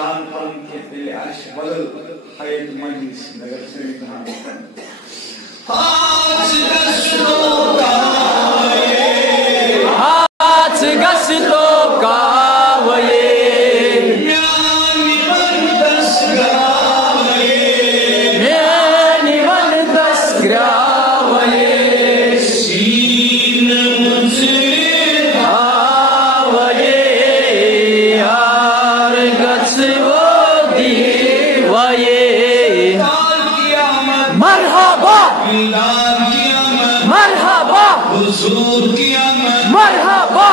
लहानपण घेतलेले असे बदल हा एक मजलिस नगर संविधान हाच घसतो कावये ज्ञानिवंतस ग्रावये सीन मुझे आवये यार गसवो दीवये मरहबा मरहबा हुजूर क़यामत मरहबा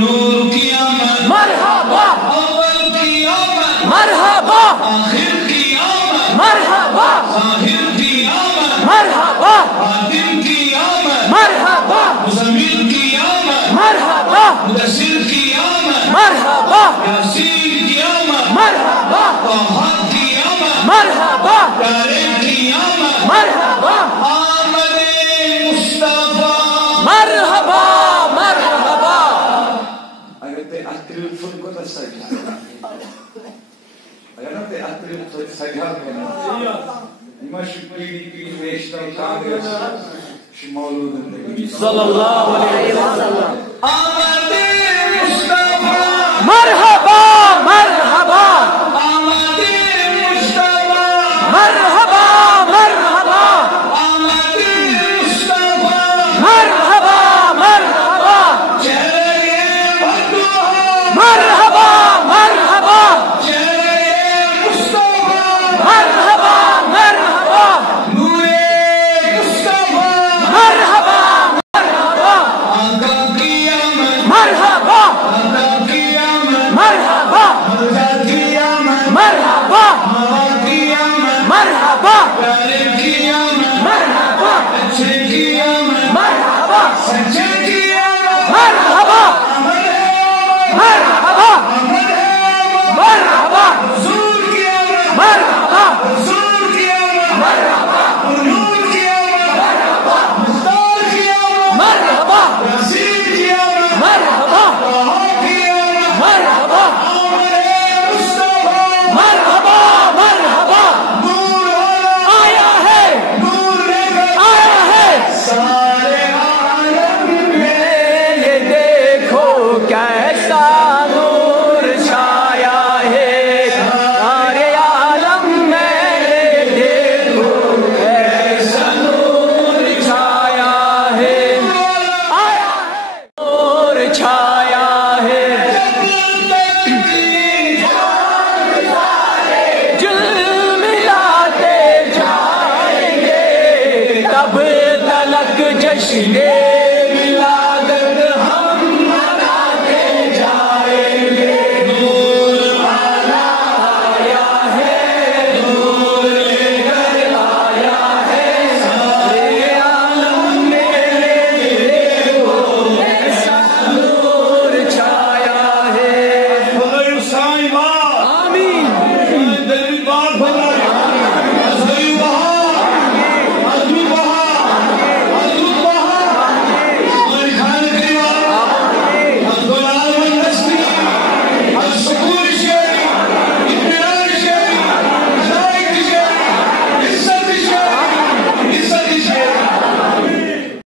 नूर क़यामत मरहबा अव्वल क़यामत मरहबा आखिर क़यामत मरहबा ज़ाहिर क़यामत मरहबा बातिन क़यामत मरहबा मुज़म्मिल क़यामत मरहबा मुदस्सिर क़यामत मरहबा यासीन क़यामत मरहबा ताहा क़यामत मरहबा तारीक़ क़यामत मरहबा आमदे मुस्तफ़ा मरहबा मरहबा अगर ते अत्रिल फुल को तसजा अगर ते अत्रिल तो सजा करना इमाश पीडी की नेशनल कांग्रेस मौलूद नबी सल्लल्लाहु अलैहि वसल्लम आमदे मुस्तफ़ा मरहबा मरहबा आमदे मुस्तफ़ा मरहबा मरहबा आमदे मुस्तफ़ा मरहबा मरहबा चले वतुहा मरहबा मरहबा चले मुस्तफ़ा मरहबा मरहबा नूरे मुस्तफ़ा मरहबा मरहबा आका क़यामत मरहबा आका क़यामत मरहबा मर्ज़ा क़यामत मरहबा हवा क़यामत मरहबा प्यारे क़यामत मरहबा अच्छे क़यामत मरहबा सच्चे क़यामत मरहबा अमर है मरहबा अमर